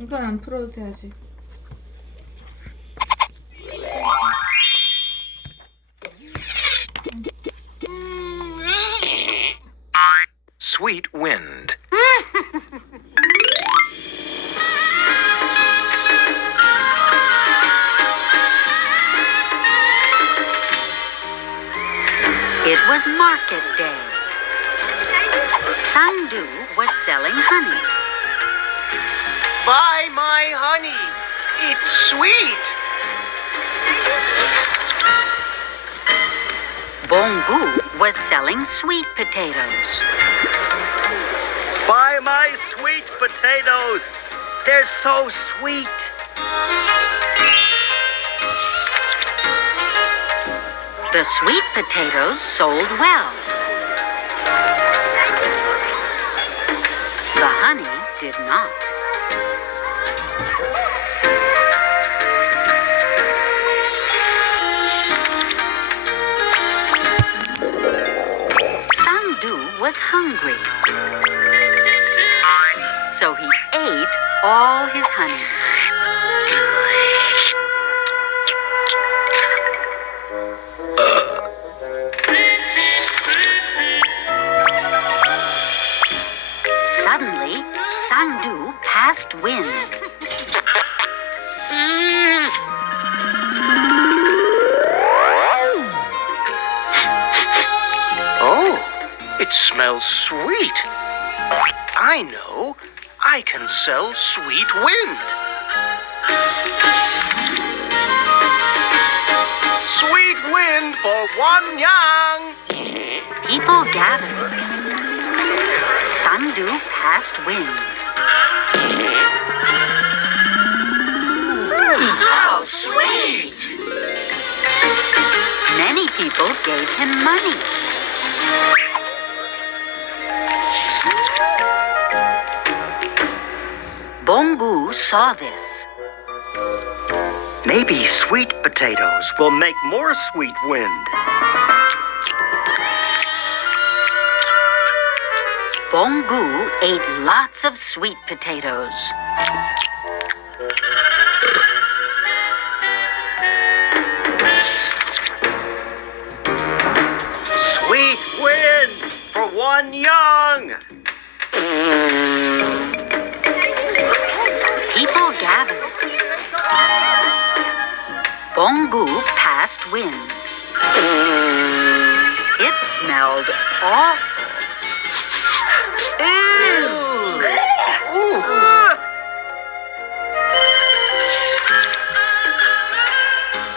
이건 안 풀어도 돼야지. Sweet wind. It was market day. Sangdu was selling honey. Buy my honey. It's sweet. Bongu was selling sweet potatoes. Buy my sweet potatoes. They're so sweet. The sweet potatoes sold well. The honey did not. Sangdu was hungry, so he ate all his honey. Suddenly, Sangdu passed wind. Oh, it smells sweet. I know. I can sell sweet wind. Sweet wind for 1 yang. People gathered. Sangdu passed wind. How sweet! Many people gave him money. Bongu saw this. Maybe sweet potatoes will make more sweet wind. Bongu ate lots of sweet potatoes. Sweet wind for 1 yang. People gathered. Bongu passed wind. It smelled awful.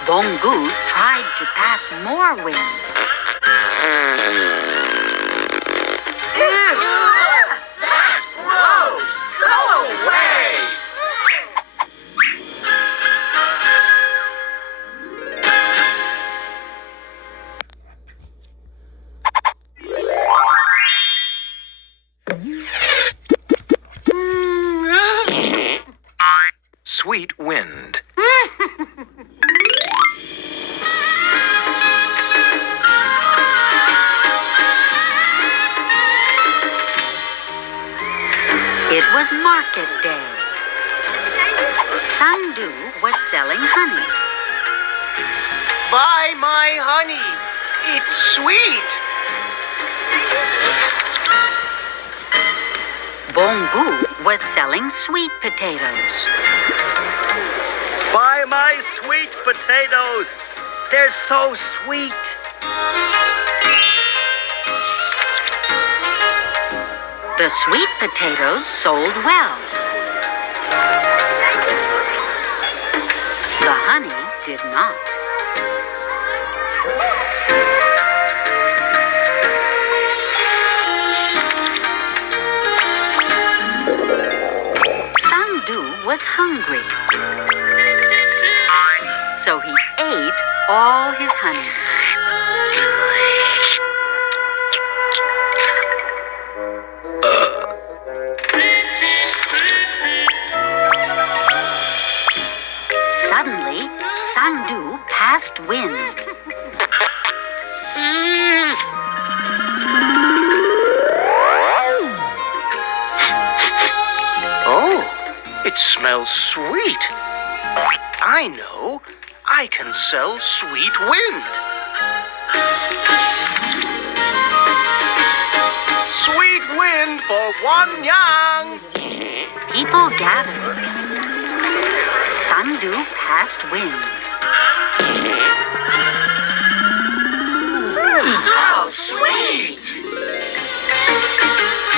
Bongu tried to pass more wind. That's gross! Go away! Sweet wind. It was market day. Sangdu was selling honey. Buy my honey. It's sweet. Bongu was selling sweet potatoes. Buy my sweet potatoes. They're so sweet. The sweet potatoes sold well. The honey did not. Sangdu was hungry, so he ate all his honey. Suddenly, Sangdu passed wind. Oh, it smells sweet. I know. I can sell sweet wind. Sweet wind for 1 yang. People gathered. Sandu passed wind. How sweet!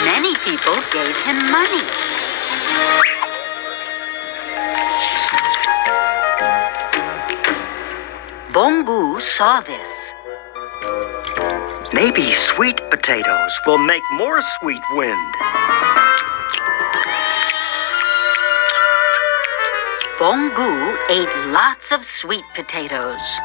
Many people gave him money. Bongu saw this. Maybe sweet potatoes will make more sweet wind. Bongu ate lots of sweet potatoes.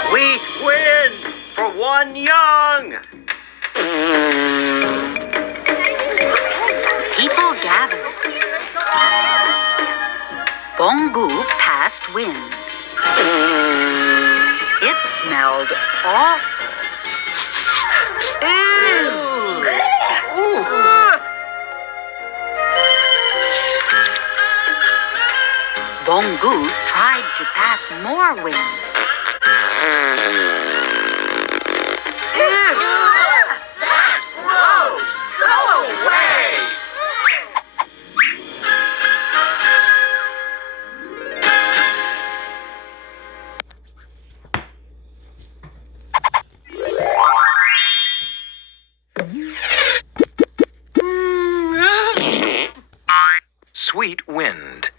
Sweet wind for 1 yang. People gathered. Bongu passed wind. It smelled awful. Bongu tried to pass more wind. That's gross! Go away! Sweet wind.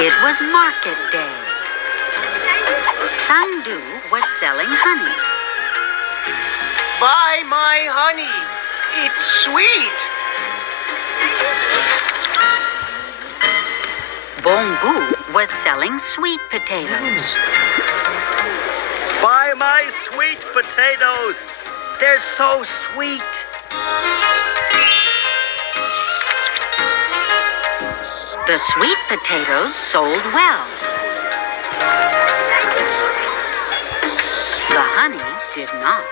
It was market day. Sandu was selling honey. Buy my honey. It's sweet. Bongu was selling sweet potatoes. Buy my sweet potatoes. They're so sweet. The sweet potatoes sold well. The honey did not.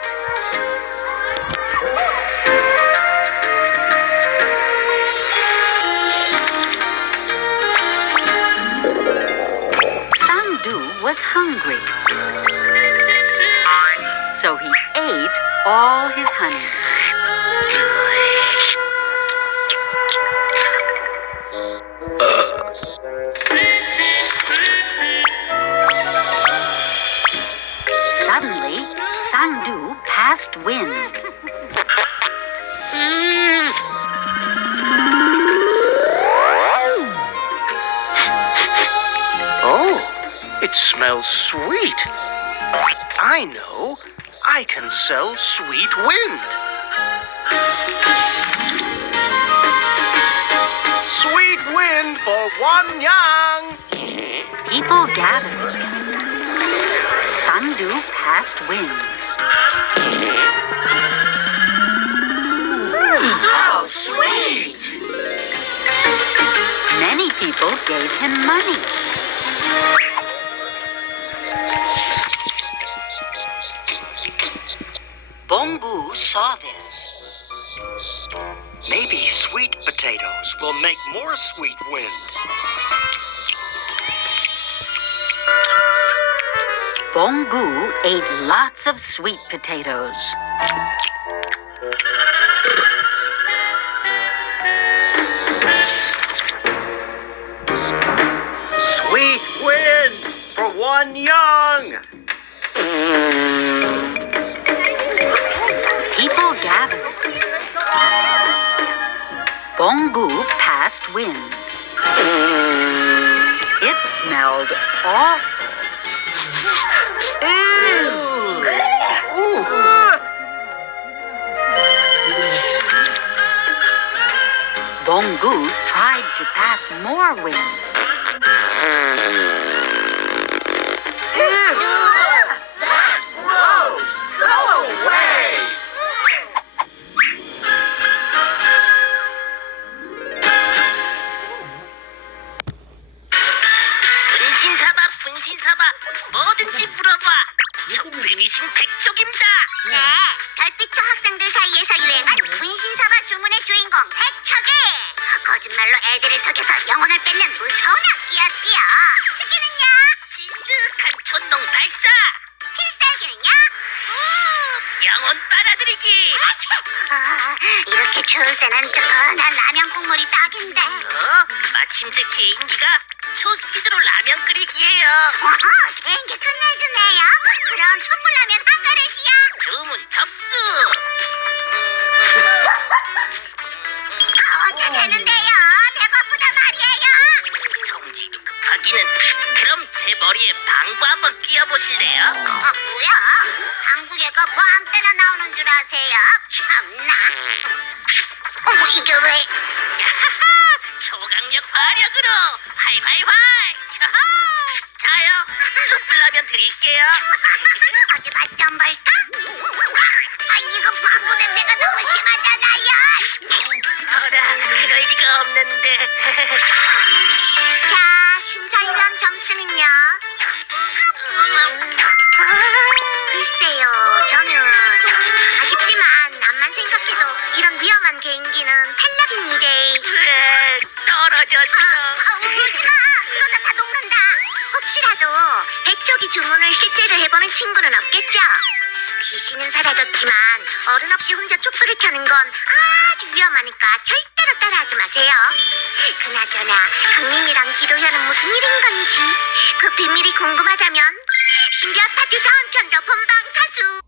Sandu was hungry, so he ate all his honey. Suddenly, Sandu passed wind. Oh, it smells sweet. I know. I can sell sweet wind. Sweet wind for 1 yang. People gathered. Sandu passed wind. How sweet! Many people gave him money. Bongu saw this. Maybe sweet potatoes will make more sweet wind. Bongu ate lots of sweet potatoes. Sweet wind for 1 yang. People gathered. Bongu passed wind. It smelled awful. Bongu tried to pass more wind. That's gross! Go away! 햇빛초 학생들 사이에서 유행한 분신사바 주문의 주인공 백척이 거짓말로 애들을 속여서 영혼을 뺏는 무서운 악기였지요. 특기는요? 찐득한 촌농 발사. 필살기는요? 영혼 빨아들이기. 이렇게 추울 때는 뜨끈한 라면 국물이 딱인데. 마침 제 개인기가 초스피드로 라면 끓이기예요. 개인기 끝내주네요. 그럼 촛불라면 한 그릇이요. 주문 접수. 다 되는데요. 배고프다 말이에요. 성질도 급하기는. 그럼 제 머리에 방구 한번 끼워보실래요? 뭐야? 방구개가 뭐 아무 때나 나오는 줄 아세요? 참나. 어머, 이게 왜? 야하하! 초강력 발력으로 하이하이하이! 차하! 자요, 촛불라면 드릴게요. 어디 맛 좀 볼까? 이거 방구 냄새가 너무 심하잖아요. 어라, 그럴 리가 없는데. 자, 심사위원 점수는요? 글쎄요, 저는 아쉽지만 남만 생각해도 이런 위험한 개인기는 탈락입니다. 떨어졌어. 울지마! 그러다 다 녹는다. 혹시라도 백척이 주문을 실제로 해보는 친구는 없겠죠? 귀신은 사라졌지만 어른 없이 혼자 촛불을 켜는 건 아주 위험하니까 절대로 따라하지 마세요. 그나저나 강림이랑 기도현은 무슨 일인 건지 그 비밀이 궁금하다면 신비 아파트 다음 편도 본방사수.